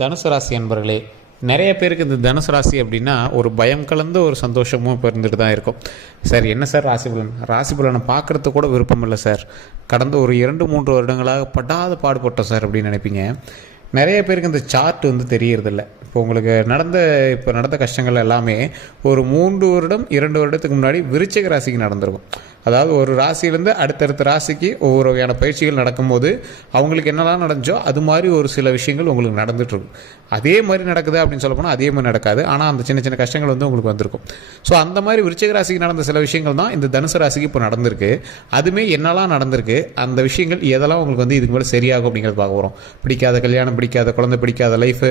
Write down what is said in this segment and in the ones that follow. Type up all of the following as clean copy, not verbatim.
தனுசு ராசி அன்பர்களே, நிறைய பேருக்கு இந்த தனுசு ராசி அப்படின்னா ஒரு பயம் கலந்த ஒரு சந்தோஷமும் இப்போ இருந்துட்டு தான் இருக்கும். சார் என்ன சார் ராசி பலனை பார்க்குறது கூட விருப்பம் இல்லை சார், கடந்த ஒரு 2-3 வருடங்களாக படாத பாடுபட்டோம் சார் அப்படின்னு நினைப்பீங்க. நிறைய பேருக்கு இந்த சார்ட் தெரியறதில்ல. இப்போ உங்களுக்கு நடந்த கஷ்டங்கள் எல்லாமே ஒரு 3 வருடம் 2 வருடத்துக்கு முன்னாடி விருச்சிக ராசிக்கு நடந்திருக்கும். அதாவது ஒரு ராசியிலேருந்து அடுத்தடுத்த ராசிக்கு ஒவ்வொரு வகையான பயிற்சிகள் நடக்கும்போது அவங்களுக்கு என்னெல்லாம் நடந்துச்சோ அது மாதிரி ஒரு சில விஷயங்கள் உங்களுக்கு நடந்துகிட்ருக்கும். அதே மாதிரி நடக்குது அப்படின்னு சொல்ல போனால் அதே மாதிரி நடக்காது, ஆனால் அந்த சின்ன சின்ன கஷ்டங்கள் உங்களுக்கு வந்திருக்கும். ஸோ அந்த மாதிரி விருச்சிக ராசிக்கு நடந்த சில விஷயங்கள் தான் இந்த தனுசு ராசிக்கு இப்போ நடந்திருக்கு. அதுமே என்னெல்லாம் நடந்திருக்கு, அந்த விஷயங்கள் எதெல்லாம் உங்களுக்கு இதுக்கு மேலே சரியாகும் அப்படிங்கிறது பார்க்க போகிறோம். பிடிக்காத கல்யாணம், பிடிக்காத குழந்தை, பிடிக்காத லைஃபு,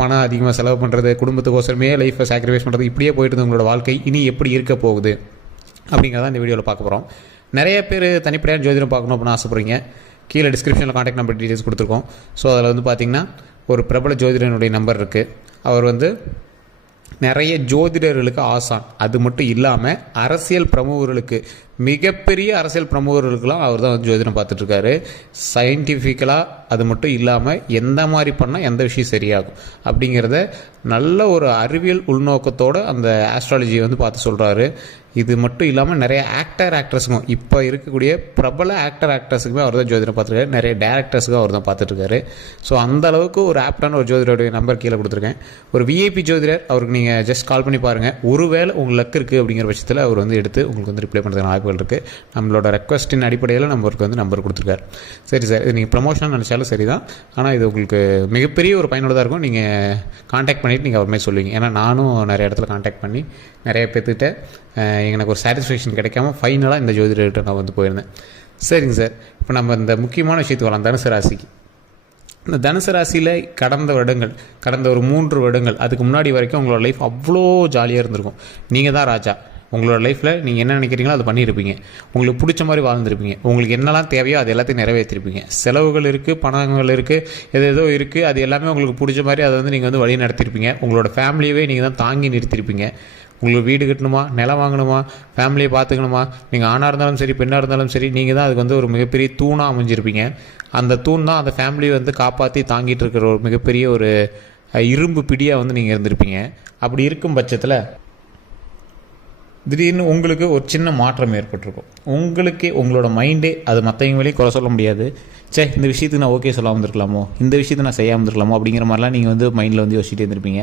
பணம் அதிகமாக செலவு பண்ணுறது, குடும்பத்துக்கோசரமே லைஃப்பை சாக்ரிஃபைஸ் பண்ணுறது, இப்படியே போயிட்டு உங்களோட வாழ்க்கை இனி எப்படி இருக்க போகுது அப்படிங்கிறத இந்த வீடியோவில் பார்க்க போகிறோம். நிறைய பேர் தனிப்படையான ஜோதிடம் பார்க்கணும் அப்படின்னு ஆசைப்படுறீங்க. கீழே டிஸ்கிரிப்ஷனில் காண்டாக்ட் நம்பர் டீட்டெயில்ஸ் கொடுத்துருக்கோம். ஸோ அதில் பார்த்திங்கன்னா ஒரு பிரபல ஜோதிடனுடைய நம்பர் இருக்குது. அவர் நிறைய ஜோதிடர்களுக்கு ஆசான். அது மட்டும் இல்லாமல் அரசியல் பிரமுகர்களுக்கு, மிகப்பெரிய அரசியல் பிரமுகர்களுக்கெல்லாம் அவர் தான் ஜோதிடம் பார்த்துட்ருக்காரு. சயின்டிஃபிக்கலாக அது மட்டும் இல்லாமல் எந்த மாதிரி பண்ணால் எந்த விஷயம் சரியாகும் அப்படிங்கிறத நல்ல ஒரு அறிவியல் உள்நோக்கத்தோடு அந்த ஆஸ்ட்ராலஜியை பார்த்து சொல்கிறாரு. இது மட்டும் இல்லாமல் நிறைய ஆக்ட்ரஸுக்கும், இப்போ இருக்கக்கூடிய பிரபல ஆக்ட்ரஸுக்குமே அவர் தான் ஜோதிடம் பார்த்துருக்காரு. நிறைய டேரக்டர்ஸுக்கும் அவர் தான் பார்த்துட்ருக்காரு. ஸோ அந்த அளவுக்கு ஒரு ஆப்டான ஒரு ஜோதிடருடைய நம்பர் கீழே கொடுத்துருக்கேன். ஒரு விஐபி ஜோதிடர், அவருக்கு நீங்கள் ஜஸ்ட் கால் பண்ணி பாருங்கள். ஒருவேளை உங்களுக்கு லக் இருக்குது அப்படிங்கிற பட்சத்தில் அவர் எடுத்து உங்களுக்கு ரிப்ளை பண்ணுறதுக்கு வாய்ப்புகள் இருக்குது. நம்மளோட ரெக்வஸ்ட்டின் அடிப்படையில் நம்மளுக்கு நம்பர் கொடுத்துருக்காரு. சரி சார், இது நீங்கள் ப்ரமோஷனாக நினச்சாலும் சரி தான், ஆனால் இது உங்களுக்கு மிகப்பெரிய ஒரு பயனுள்ளதாக இருக்கும். நீங்கள் காண்டாக்ட் பண்ணிவிட்டு நீங்கள் அவர் மாதிரி சொல்லுவீங்க. ஏன்னா நானும் நிறைய இடத்துல காண்டாக்ட் பண்ணி நிறைய பேர்த்துக்கிட்ட எனக்கு ஒரு சாட்டிஸ்ஃபேக்ஷன் கிடைக்காம ஃபைனலாக இந்த ஜோதிடர்கிட்ட நான் போயிருந்தேன். சரிங்க சார், இப்போ நம்ம இந்த முக்கியமான விஷயத்துக்கு வரலாம். தனுசு ராசிக்கு, இந்த தனுசு ராசியில் கடந்த ஒரு 3 வருடங்கள் அதுக்கு முன்னாடி வரைக்கும் உங்களோட லைஃப் அவ்வளோ ஜாலியாக இருந்திருக்கும். நீங்கள் தான் ராஜா. உங்களோட லைஃப்பில் நீங்கள் என்ன நினைக்கிறீங்களோ அதை பண்ணியிருப்பீங்க. உங்களுக்கு பிடிச்ச மாதிரி வாழ்ந்துருப்பீங்க. உங்களுக்கு என்னெல்லாம் தேவையோ அது எல்லாத்தையும் நிறைவேற்றிருப்பீங்க. செலவுகள் இருக்குது, பணங்கள் இருக்குது, ஏதோ இருக்குது, அது எல்லாமே உங்களுக்கு பிடிச்ச மாதிரி அதை நீங்கள் வழி நடத்திருப்பீங்க. உங்களோட ஃபேமிலியவே நீங்கள் தான் தாங்கி நிறுத்திருப்பீங்க. உங்களுக்கு வீடு கட்டணுமா, நிலம் வாங்கணுமா, ஃபேமிலியை பார்த்துக்கணுமா, நீங்கள் ஆணாக இருந்தாலும் சரி பெண்ணாக இருந்தாலும் சரி, நீங்கள் தான் அதுக்கு ஒரு மிகப்பெரிய தூணாக அமைஞ்சிருப்பீங்க. அந்த தூண் தான் அந்த ஃபேமிலியை காப்பாற்றி தாங்கிட்டு இருக்கிற ஒரு மிகப்பெரிய ஒரு இரும்பு பிடியாக நீங்கள் இருந்திருப்பீங்க. அப்படி இருக்கும் பட்சத்தில் திடீர்னு உங்களுக்கு ஒரு சின்ன மாற்றம் ஏற்பட்டிருக்கும். உங்களுக்கே உங்களோட மைண்டே அது மற்றவங்க வழியும் குறை சொல்ல முடியாது. இந்த விஷயத்துக்கு நான் ஓகே சொல்லாமல் இருந்திருக்கலாமோ, இந்த விஷயத்தை நான் செய்யாமல் இருந்திருக்கலாமோ அப்படிங்கிற மாதிரிலாம் நீங்கள் மைண்டில் யோசிச்சுட்டே இருந்திருப்பீங்க.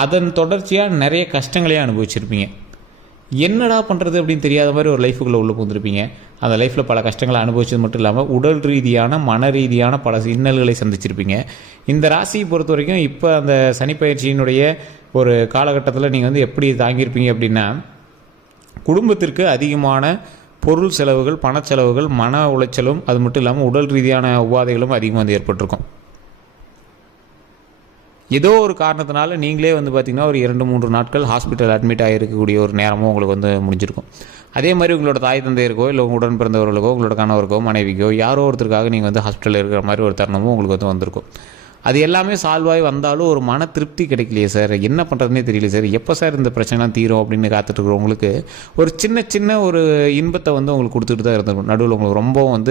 அதன் தொடர்ச்சியாக நிறைய கஷ்டங்களையே அனுபவிச்சிருப்பீங்க. என்னடா பண்ணுறது அப்படின்னு தெரியாத மாதிரி ஒரு லைஃபுக்குள்ளே உள்ளே போந்திருப்பீங்க. அந்த லைஃப்பில் பல கஷ்டங்களை அனுபவிச்சது மட்டும் இல்லாமல் உடல் ரீதியான மன ரீதியான பல இன்னல்களை சந்திச்சிருப்பீங்க. இந்த ராசியை பொறுத்த வரைக்கும் இப்போ அந்த சனிப்பயிற்சியினுடைய ஒரு காலகட்டத்தில் நீங்கள் எப்படி தாங்கியிருப்பீங்க அப்படின்னா, குடும்பத்திற்கு அதிகமான பொருள் செலவுகள், பணச்செலவுகள், மன உளைச்சலும், அது மட்டும் இல்லாமல் உடல் ரீதியான உபாதைகளும் அதிகமாக ஏற்பட்டிருக்கும். ஏதோ ஒரு காரணத்தினால நீங்களே பார்த்திங்கன்னா ஒரு 2-3 நாட்கள் ஹாஸ்பிட்டல் அட்மிட் ஆகிருக்கக்கூடிய ஒரு நேரமும் உங்களுக்கு முடிஞ்சிருக்கும். அதே மாதிரி உங்களோட தாய் தந்தையருக்கோ இல்லை உங்கள் உடன் பிறந்தவர்களுக்கோ, உங்களோட கணவருக்கோ, மனைவிக்கோ, யாரோ ஒருத்தருக்காக நீங்கள் ஹாஸ்பிட்டலில் இருக்கிற மாதிரி ஒரு தருணமும் உங்களுக்கு வந்திருக்கும். அது எல்லாமே சால்வ் ஆகி வந்தாலும் ஒரு மன திருப்தி கிடைக்கலையே சார், என்ன பண்ணுறதுனே தெரியல சார், எப்போ சார் இந்த பிரச்சனைலாம் தீரும் அப்படின்னு காத்துட்ருக்குறவங்களுக்கு ஒரு சின்ன ஒரு இன்பத்தை உங்களுக்கு கொடுத்துட்டு தான் இருந்திருக்கும். நடுவில் உங்களுக்கு ரொம்ப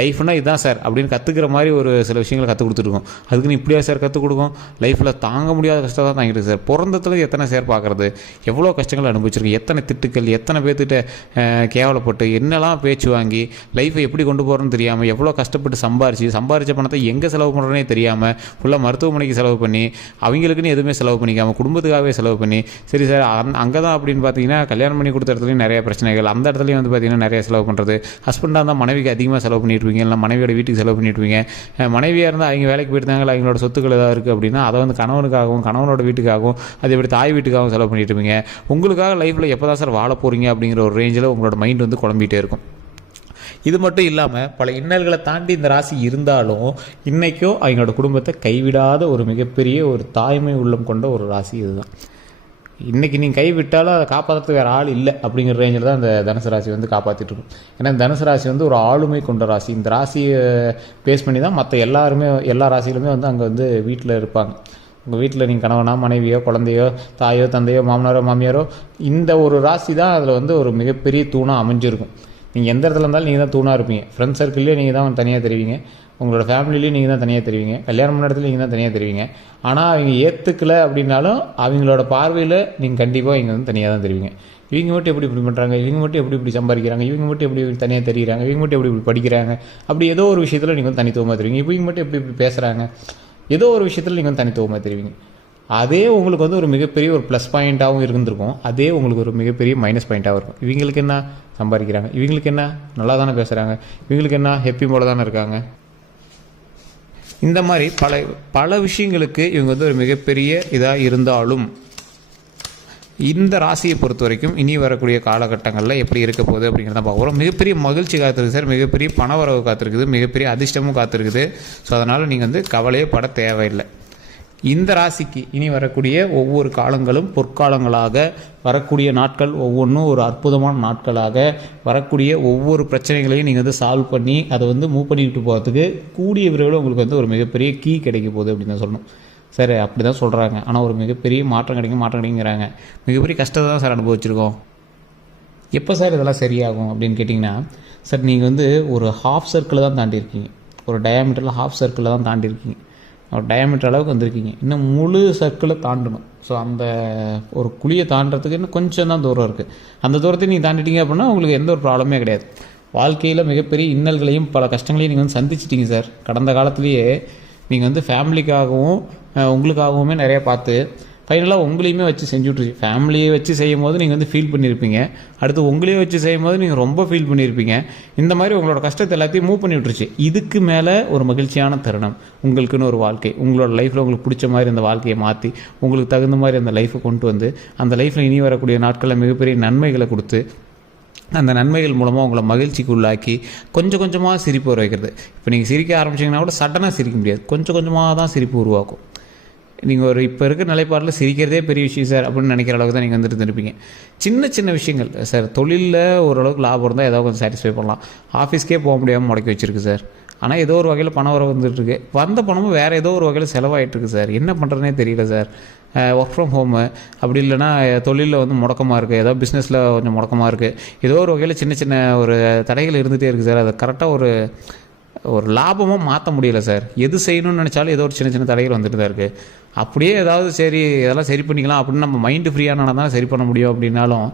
லைஃப்னா இதுதான் சார் அப்படின்னு கற்றுக்கிற மாதிரி ஒரு சில விஷயங்களை கற்றுக் கொடுத்துருக்கோம். அதுக்குன்னு இப்படியா சார் கற்றுக் கொடுக்கும், லைஃப்பில் தாங்க முடியாத கஷ்டம் தான் தாங்கிட்டு சார். பிறந்தத்துல எத்தனை சார் பார்க்குறது, எவ்வளோ கஷ்டங்கள் அனுபவிச்சிருக்கு, எத்தனை திட்டுக்கள், எத்தனை பேர்த்திட்ட கேவலப்பட்டு என்னெல்லாம் பேச்சு வாங்கி லைஃப்பை எப்படி கொண்டு போகிறோன்னு தெரியாமல், எவ்வளோ கஷ்டப்பட்டு சம்பாரித்த பணத்தை எங்கே செலவு பண்ணுறோன்னே தெரியாமல், ஃபுல்லாக மருத்துவமனைக்கு செலவு பண்ணி, அவங்களுக்குன்னு எதுவுமே செலவு பண்ணிக்காமல் குடும்பத்துக்காகவே செலவு பண்ணி, சரி சார் அங்கே தான் அப்படின்னு பார்த்தீங்கன்னா கல்யாணம் பண்ணி கொடுத்த இடத்துலையும் நிறைய பிரச்சனைகள், அந்த இடத்துலையும் பார்த்தீங்கன்னா நிறைய செலவு பண்ணுறது, ஹஸ்பண்டாக இருந்தால் மனைவிக்கு அதிகமாக செலவு பண்ணிட்டுருவீங்க, இல்லை மனைவியோட வீட்டுக்கு செலவு பண்ணிட்டுருவீங்க. மனைவியாக இருந்தால் அவங்க வேலைக்கு போயிருந்தாங்க, அவங்களோட சொத்துக்கள் ஏதாவது இருக்குது அப்படின்னா அதை கணவனுக்காகவும் கணவனோட வீட்டுக்காகவும், அது எப்படி தாய் வீட்டுக்காகவும் செலவு பண்ணிட்டுருவீங்க. உங்களுக்காக லைஃப்பில் எப்போ தான் சார் வாழ போகிறீங்க அப்படிங்கிற ஒரு ரேஞ்சில் உங்களோட மைண்ட் குழம்பிகிட்டே இருக்கும். இது மட்டும் இல்லாமல் பல இன்னல்களை தாண்டி இந்த ராசி இருந்தாலும் இன்றைக்கும் அவங்களோட குடும்பத்தை கைவிடாத ஒரு மிகப்பெரிய ஒரு தாய்மை உள்ளம் கொண்ட ஒரு ராசி இதுதான். இன்றைக்கி நீங்கள் கைவிட்டாலும் அதை காப்பாற்றுறதுக்கு வேறு ஆள் இல்லை அப்படிங்கிற ரேஞ்சில் தான் இந்த தனுசு ராசி காப்பாற்றிட்டு இருக்கும். ஏன்னா இந்த தனுசு ராசி ஒரு ஆளுமை கொண்ட ராசி. இந்த ராசியை பேஸ் பண்ணி தான் மற்ற எல்லா ராசியிலுமே அங்கே வீட்டில் இருப்பாங்க. உங்கள் வீட்டில் நீங்கள் கணவனா, மனைவியோ, குழந்தையோ, தாயோ, தந்தையோ, மாமனாரோ, மாமியாரோ, இந்த ஒரு ராசி தான் அதில் ஒரு மிகப்பெரிய தூணாக அமைஞ்சிருக்கும். நீங்கள் எந்த இடத்துல இருந்தாலும் நீங்கள் தான் தூணாக இருப்பீங்க. ஃப்ரெண்ட் சர்க்கிள்லேயே நீங்கள் தான் தனியாக தெரிவிங்க. உங்களோட ஃபேமிலிலையும் நீங்கள் தான் தனியாக தெரிவிங்க, கல்யாணம் பண்ண இடத்துல நீங்கள் தான் தனியாக தெரிவிங்க. ஆனால் அவங்க ஏற்றுக்கலை அப்படின்னாலும் அவங்களோட பார்வையில் நீங்கள் கண்டிப்பாக இங்கே வந்து தனியாக தான் தெரிவிங்க. இவங்க மட்டும் எப்படி இப்படி பண்ணுறாங்க, இவங்க மட்டும் எப்படி இப்படி சம்பாதிக்கிறாங்க, இவங்க மட்டும் எப்படி இப்படி தனியாக தெரியுறாங்க, இவங்க மட்டும் எப்படி இப்படி படிக்கிறாங்க, அப்படி ஏதோ ஒரு விஷயத்தில் நீங்கள் வந்து தனித்துவமாக தெரிவிங்க. இவங்க மட்டும் எப்படி இப்படி பேசுகிறாங்க, ஏதோ ஒரு விஷயத்தில் நீங்கள் வந்து தனித்துவமாக தெரிவிங்க. அதே உங்களுக்கு வந்து ஒரு மிகப்பெரிய ஒரு ப்ளஸ் பாயிண்ட்டாகவும் இருந்திருக்கும், அதே உங்களுக்கு ஒரு மிகப்பெரிய மைனஸ் பாயிண்ட்டாகவும் இருக்கும். இவங்களுக்கு என்ன சம்பாதிக்கிறாங்க, இவங்களுக்கு என்ன நல்லா தானே பேசுகிறாங்க, இவங்களுக்கு என்ன ஹெப்பி போல தானே இருக்காங்க. இந்த மாதிரி பல விஷயங்களுக்கு இவங்க வந்து ஒரு மிகப்பெரிய இதாக இருந்தாலும் இந்த ராசியை பொறுத்த வரைக்கும் இனி வரக்கூடிய காலகட்டங்களில் எப்படி இருக்க போகுது அப்படிங்கிறத பார்க்குறோம். மிகப்பெரிய மகிழ்ச்சி காத்திருக்கு சார், மிகப்பெரிய பணவரவு காத்திருக்குது, மிகப்பெரிய அதிர்ஷ்டமும் காத்திருக்குது. ஸோ அதனால் நீங்கள் வந்து கவலையே பட தேவையில்லை. இந்த ராசிக்கு இனி வரக்கூடிய ஒவ்வொரு காலங்களும் பொற்காலங்களாக, வரக்கூடிய நாட்கள் ஒவ்வொன்றும் ஒரு அற்புதமான நாட்களாக, வரக்கூடிய ஒவ்வொரு பிரச்சனைகளையும் நீங்கள் வந்து சால்வ் பண்ணி அதை வந்து மூவ் பண்ணிக்கிட்டு போகிறதுக்கு கூடிய விரைவில் உங்களுக்கு வந்து ஒரு மிகப்பெரிய கீ கிடைக்க போகுது அப்படின்னு தான் சொல்லணும். சார் அப்படி தான் சொல்கிறாங்க, ஆனால் ஒரு மிகப்பெரிய மாற்றம் கிடைக்குங்கிறாங்க. மிகப்பெரிய கஷ்டத்தை தான் சார் அனுபவிச்சிருக்கோம். எப்போ சார் இதெல்லாம் சரியாகும் அப்படின்னு கேட்டிங்கன்னா, சார் நீங்கள் வந்து ஒரு ஹாஃப் சர்க்கிளை தான் தாண்டியிருக்கீங்க, ஒரு டயாமீட்டரில் ஹாஃப் சர்க்கிளில் தான் தாண்டியிருக்கீங்க, ஒரு டயாமீட்டர் அளவுக்கு வந்திருக்கீங்க. இன்னும் முழு சர்க்கிளை தாண்டணும். ஸோ அந்த ஒரு குழியை தாண்டறதுக்கு இன்னும் கொஞ்சம் தான் தூரம் இருக்குது. அந்த தூரத்தை நீங்கள் தாண்டிட்டீங்க அப்படின்னா உங்களுக்கு எந்த ஒரு ப்ராப்ளமே கிடையாது. வாழ்க்கையில் மிகப்பெரிய இன்னல்களையும் பல கஷ்டங்களையும் நீங்கள் வந்து சந்திச்சிட்டிங்க சார். கடந்த காலத்துலேயே நீங்கள் வந்து ஃபேமிலிக்காகவும் உங்களுக்காகவுமே நிறையா பார்த்து ஃபைனலாக உங்களையுமே வச்சு செஞ்சுட்ருச்சு. ஃபேமிலியை வச்சு செய்யும் போது நீங்கள் வந்து ஃபீல் பண்ணியிருப்பீங்க, அடுத்து உங்களையே வச்சு செய்யும் போது நீங்கள் ரொம்ப ஃபீல் பண்ணியிருப்பீங்க. இந்த மாதிரி உங்களோட கஷ்டத்தை எல்லாத்தையும் மூவ் பண்ணி விட்டுருச்சு. இதுக்கு மேலே ஒரு மகிழ்ச்சியான தருணம், உங்களுக்குன்னு ஒரு வாழ்க்கை, உங்களோட லைஃப்பில் உங்களுக்கு பிடிச்ச மாதிரி அந்த வாழ்க்கையை மாற்றி உங்களுக்கு தகுந்த மாதிரி அந்த லைஃப்பை கொண்டு வந்து அந்த லைஃப்பில் இனி வரக்கூடிய நாட்களில் மிகப்பெரிய நன்மைகளை கொடுத்து அந்த நன்மைகள் மூலமாக உங்களை மகிழ்ச்சிக்கு உள்ளாக்கி கொஞ்சம் கொஞ்சமாக சிரிப்பு வர வைக்கிறது. இப்போ நீங்கள் சிரிக்க ஆரம்பிச்சிங்கன்னா கூட சடனாக சிரிக்க முடியாது, கொஞ்சம் கொஞ்சமாக தான் சிரிப்பு உருவாக்கும். நீங்கள் ஒரு இப்போ இருக்கிற நிலைப்பாட்டில் சிரிக்கிறதே பெரிய விஷயம் சார் அப்படின்னு நினைக்கிற அளவுக்கு தான் நீங்கள் வந்துட்டு இருப்பீங்க. சின்ன சின்ன விஷயங்கள் சார், தொழிலில் ஓரளவுக்கு லாபம் இருந்தால் ஏதாவது கொஞ்சம் சாட்டிஸ்ஃபை பண்ணலாம். ஆஃபீஸ்க்கே போக முடியாமல் முடக்கி வச்சுருக்கு சார். ஆனால் ஏதோ ஒரு வகையில் பணம் வர வந்துட்டுருக்கு, வந்த பணமும் வேறு ஏதோ ஒரு வகையில் செலவாகிட்டுருக்கு சார். என்ன பண்ணுறதுனே தெரியல சார். ஒர்க் ஃப்ரம் ஹோமு, அப்படி இல்லைனா தொழிலில் வந்து முடக்கமாக இருக்குது, ஏதோ பிஸ்னஸில் கொஞ்சம் முடக்கமாக இருக்குது, ஏதோ ஒரு வகையில் சின்ன சின்ன ஒரு தடைகள் இருந்துகிட்டே இருக்குது சார். அதை கரெக்டாக ஒரு லாபமாக மாற்ற முடியல சார். எது செய்யணும்னு நினச்சாலும் ஏதோ ஒரு சின்ன சின்ன தடைகள் வந்துட்டு தான் இருக்குது. அப்படியே ஏதாவது சரி இதெல்லாம் சரி பண்ணிக்கலாம் அப்படின்னு நம்ம மைண்டு ஃப்ரீயானா தான் சரி பண்ண முடியும் அப்படின்னாலும்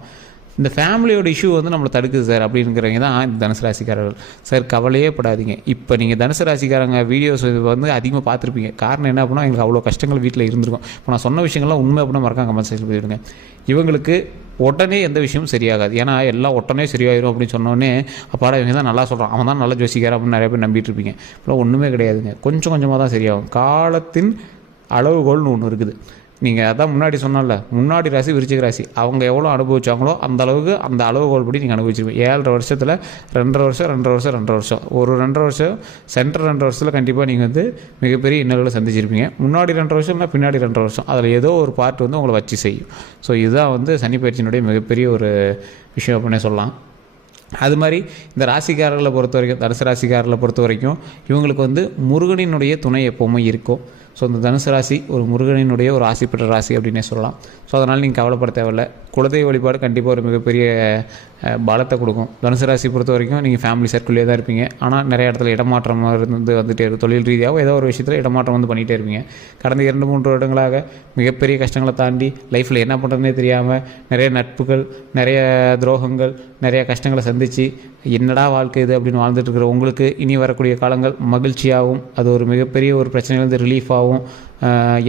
இந்த ஃபேமிலியோட இஷ்யூ வந்து நம்மளை தடுக்குது சார் அப்படிங்கிறவங்க தான் இந்த தனுசு ராசிக்காரர்கள். சார் கவலையே படாதீங்க. இப்போ நீங்கள் தனுசு ராசிக்காரங்க வீடியோஸ் வந்து அதிகமாக பார்த்துருப்பீங்க. காரணம் என்ன அப்படின்னா எங்களுக்கு அவ்வளோ கஷ்டங்கள் வீட்டில் இருந்திருக்கும். இப்போ நான் சொன்ன விஷயங்கள்லாம் உண்மை அப்படின்னா மறக்காம கமெண்ட் செக்ஷன் போயிடுங்க. இவங்களுக்கு உடனே எந்த விஷயமும் சரியாகாது. ஏன்னா எல்லாம் உடனே சரியாயிரும் அப்படின்னு சொன்னோடனே அப்பாடா இவங்க தான் நல்லா சொல்கிறான், அவன் தான் நல்லா ஜோசிக்கார் அப்படின்னு நிறைய பேர் நம்பிட்டு இருப்பீங்க. இப்போலாம் ஒன்றுமே கிடையாதுங்க, கொஞ்சம் கொஞ்சமாக தான் சரியாகும். காலத்தின் அளவுகோல்னு ஒன்று இருக்குது. நீங்கள் அதான் முன்னாடி சொன்னால, முன்னாடி ராசி விருச்சிக ராசி, அவங்க எவ்வளோ அனுபவிச்சாங்களோ அந்த அளவுக்கு அந்த அளவுகோல் படி நீங்கள் அனுபவிச்சிருப்பீங்க. 7.5 வருஷத்தில் 2.5 வருஷம் 2.5 வருஷம் ஒரு 2.5 வருஷம் சென்டர் 2 வருஷத்தில் கண்டிப்பாக நீங்கள் வந்து மிகப்பெரிய இன்னல்களை சந்திச்சிருப்பீங்க. முன்னாடி 2 வருஷம்னா பின்னாடி 2 வருஷம், அதில் ஏதோ ஒரு பார்ட் வந்து உங்களை வச்சு செய்யும். ஸோ இதுதான் வந்து சனி பயிற்சியினுடைய மிகப்பெரிய ஒரு விஷயம் அப்படின்னே சொல்லலாம். அது மாதிரி இந்த ராசிக்காரர்களை பொறுத்த வரைக்கும், தனுசு ராசிக்காரர்களை பொறுத்த வரைக்கும் இவங்களுக்கு வந்து முருகனினுடைய துணை எப்போவுமே இருக்கும். ஸோ இந்த தனுசு ராசி ஒரு முருகனினுடைய ஒரு ஆசி பெற்ற ராசி அப்படின்னே சொல்லலாம். ஸோ அதனால் நீங்கள் கவலைப்பட தேவையில்லை. குலதெய்வ வழிபாடு கண்டிப்பாக ஒரு மிகப்பெரிய பலத்தை கொடுக்கும். தனுசு ராசி பொறுத்த வரைக்கும் நீங்கள் ஃபேமிலி சர்க்கிள்லேயே தான் இருப்பீங்க. ஆனால் நிறைய இடத்துல இடமாற்றம் வந்துகிட்டே இருக்கும். தொழில் ரீதியாகவும் ஏதோ ஒரு விஷயத்தில் இடமாற்றம் வந்து பண்ணிகிட்டே இருப்பீங்க. கடந்த 2-3 வருடங்களாக மிகப்பெரிய கஷ்டங்களை தாண்டி லைஃப்பில் என்ன பண்ணுறதுனே தெரியாமல் நிறைய நட்புகள், நிறைய துரோகங்கள், நிறைய கஷ்டங்களை சந்தித்து என்னடா வாழ்க்கை இது அப்படின்னு வாழ்ந்துட்டு இருக்கிற உங்களுக்கு இனி வரக்கூடிய காலங்கள் மகிழ்ச்சியாகவும் அது ஒரு மிகப்பெரிய ஒரு பிரச்சனையிலேருந்து ரிலீஃபாகவும்,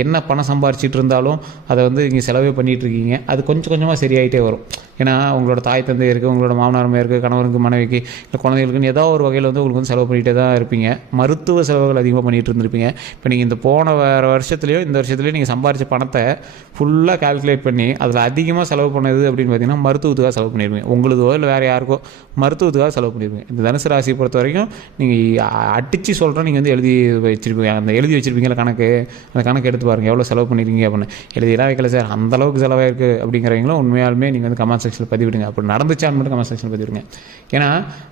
என்ன பணம் சம்பாரிச்சிட்டு இருந்தாலும் அதை வந்து இங்கே செலவே பண்ணிகிட்டு இருக்கீங்க, அது கொஞ்சம் கொஞ்சமாக சரியாயிட்டே வரும். ஏன்னா உங்களோட தாய் தந்தை இருக்குது, உங்களோட மாமனார் இருக்குது, கணவனுக்கு மனைவிக்கு இல்லை குழந்தைகளுக்குன்னு ஏதோ ஒரு வகையில் வந்து உங்களுக்கு வந்து செலவு பண்ணிகிட்டே தான் இருப்பீங்க. மருத்துவ செலவுகள் அதிகமாக பண்ணிகிட்டு இருந்திருப்பீங்க. இப்போ நீங்கள் இந்த போன வேறு வருஷத்துலையோ இந்த வருஷத்துலையோ நீங்கள் சம்பாரித்த பணத்தை ஃபுல்லாக கால்குலேட் பண்ணி அதில் அதிகமாக செலவு பண்ணது அப்படின்னு பார்த்தீங்கன்னா மருத்துவத்துக்காக செலவு பண்ணிடுவீங்க. உங்களுக்கோ இல்லை வேறு யாருக்கோ மருத்துவத்துக்காக செலவு பண்ணிடுவீங்க. இந்த தனுசு ராசியை பொறுத்த வரைக்கும் நீங்கள் அடித்து சொல்கிறோம், நீங்கள் வந்து எழுதி வச்சுருப்பீங்க. அந்த எழுதி வச்சுருப்பீங்களா கணக்கு, அந்த கணக்கு எடுத்து பாருங்கள் எவ்வளோ செலவு பண்ணியிருக்கீங்க அப்படின்னு. எழுதியெல்லாம் வைக்கல சார், அந்தளவுக்கு செலவாயிருக்கு அப்படிங்கிறவங்களும் உண்மையாலுமே நீங்கள் வந்து கமெண்ட் செக்ஷனில் பதிவிடுங்க. அப்படி நடந்துச்சான்னு மட்டும் கமெண்ட் செக்ஷனில் பதிவிடுங்க. ஏன்னா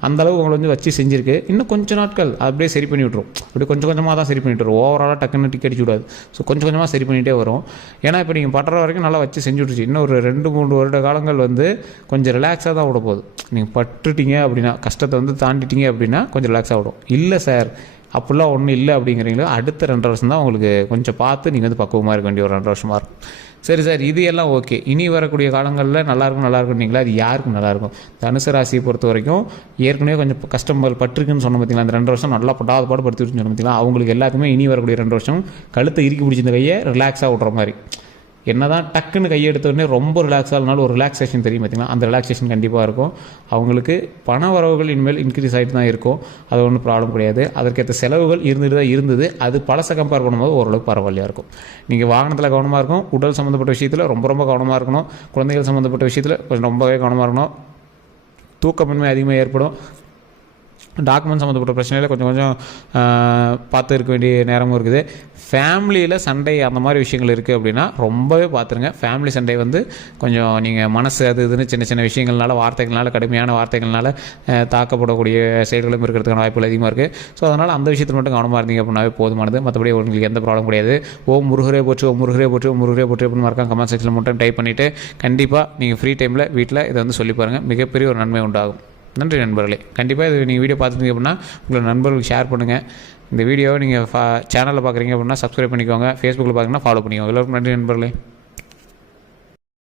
அந்தளவுக்கு உங்களை வந்து வச்சு செஞ்சுருக்கு. இன்னும் கொஞ்சம் நாட்கள் அப்படியே சரி பண்ணி விட்ரும். அப்படி கொஞ்சம் கொஞ்சமாக தான் சரி பண்ணிட்டு வரும். ஓவராலாக டக்குன்னு டிக்கெட் அடிச்சு விடாது. ஸோ கொஞ்சம் கொஞ்சமாக சரி பண்ணிகிட்டே வரும். ஏன்னா இப்போ நீங்கள் பட்டுற வரைக்கும் நல்லா வச்சு செஞ்சு விட்டுருச்சு. இன்னும் ஒரு 2-3 வருட காலங்கள் வந்து கொஞ்சம் ரிலாக்ஸாக தான் விட போகுது. நீங்கள் பட்டுட்டீங்க அப்படின்னா, கஷ்டத்தை வந்து தாண்டிட்டீங்க அப்படின்னா கொஞ்சம் ரிலாக்ஸாக விடும். இல்லை சார் அப்படிலாம் ஒன்றும் இல்லை அப்படிங்கிறீங்களோ அடுத்த 2.5 வருஷம் தான் உங்களுக்கு கொஞ்சம் பார்த்து நீங்கள் வந்து பக்குவமாக இருக்க வேண்டிய ஒரு 2 வருஷமாக இருக்கும். சரி சார், இது எல்லாம் ஓகே. இனி வரக்கூடிய காலங்களில் நல்லாயிருக்குன்னீங்களா? அது யாருக்கும் நல்லாயிருக்கும்? தனுசு ராசியை பொறுத்த வரைக்கும் ஏற்கனவே கொஞ்சம் கஷ்டங்கள் பட்டிருக்குன்னு சொன்ன பார்த்தீங்களா, அந்த 2 வருஷம் நல்லா படாத பாடு படுத்திருச்சுன்னு சொன்ன பார்த்தீங்களா, அவங்களுக்கு எல்லாத்துக்குமே இனி வரக்கூடிய 2 வருஷம் கழுத்தை இறுக்கி பிடிச்சிருந்த கையை ரிலாக்ஸாக விட்ற மாதிரி. என்ன தான் டக்குன்னு கையை எடுத்தோடனே ரொம்ப ரிலாக்ஸ் ஆகனாலும் ஒரு ரிலாக்ஸேஷன் தெரியும் பார்த்தீங்கன்னா, அந்த ரிலாக்ஸேஷன் கண்டிப்பாக இருக்கும். அவங்களுக்கு பண வரவுகள் இனிமேல் இன்க்ரீஸ் ஆகிட்டு தான் இருக்கும், அது ஒன்றும் ப்ராப்ளம் கிடையாது. அதற்கேற்ற செலவுகள் இருந்துட்டு தான் இருந்தது, அது பழசை கம்பேர் பண்ணும்போது ஓரளவுக்கு பரவாயில்லையாக இருக்கும். நீங்கள் வாகனத்தில் கவனமாக இருக்கும், உடல் சம்மந்தப்பட்ட விஷயத்தில் ரொம்ப கவனமாக இருக்கணும், குழந்தைகள் சம்மந்தப்பட்ட விஷயத்தில் கொஞ்சம் ரொம்பவே கவனமாக இருக்கணும், தூக்கமின்மை அதிகமாக ஏற்படும், டாக்குமெண்ட் சம்மந்தப்பட்ட பிரச்சனையில் கொஞ்சம் பார்த்து இருக்க வேண்டிய நேரமும் இருக்குது. ஃபேமிலியில் சண்டை அந்த மாதிரி விஷயங்கள் இருக்குது அப்படின்னா ரொம்பவே பார்த்துருங்க. ஃபேமிலி சண்டை வந்து கொஞ்சம் நீங்கள் மனசு அது இதுன்னு சின்ன விஷயங்கள்னால கடுமையான வார்த்தைகள்னால தாக்கப்படக்கூடிய செயல்களும் இருக்கிறதுக்கான வாய்ப்புகள் அதிகமாக இருக்குது. ஸோ அதனால் அந்த விஷயத்தில் மட்டும் கவனமாக இருந்தீங்க அப்படின்னாவே போதுமானது. மற்றபடி உங்களுக்கு எந்த ப்ராப்ளம் கிடையாது. முருகரே போச்சு அப்படின்னு மறக்காம கமெண்ட் செக்ஷனில் மட்டும் டைப் பண்ணிவிட்டு கண்டிப்பாக நீங்கள் ஃப்ரீ டைமில் வீட்டில் இதை வந்து சொல்லி பாருங்கள், மிகப்பெரிய ஒரு நன்மை உண்டாகும். நன்றி நண்பர்களே. கண்டிப்பாக இது நீங்கள் வீடியோ பார்த்துருந்தீங்க அப்படின்னா உங்களை நண்பர்களுக்கு ஷேர் பண்ணுங்கள். இந்த வீடியோவை நீங்கள் சேனலில் பார்க்குறீங்க அப்படின்னா சப்ஸ்கிரைப் பண்ணிக்கோங்க, ஃபேஸ்புக்கில் பார்க்குறீங்கன்னா ஃபாலோ பண்ணிக்கோங்க. எல்லோருக்கும் நன்றி நண்பர்களே.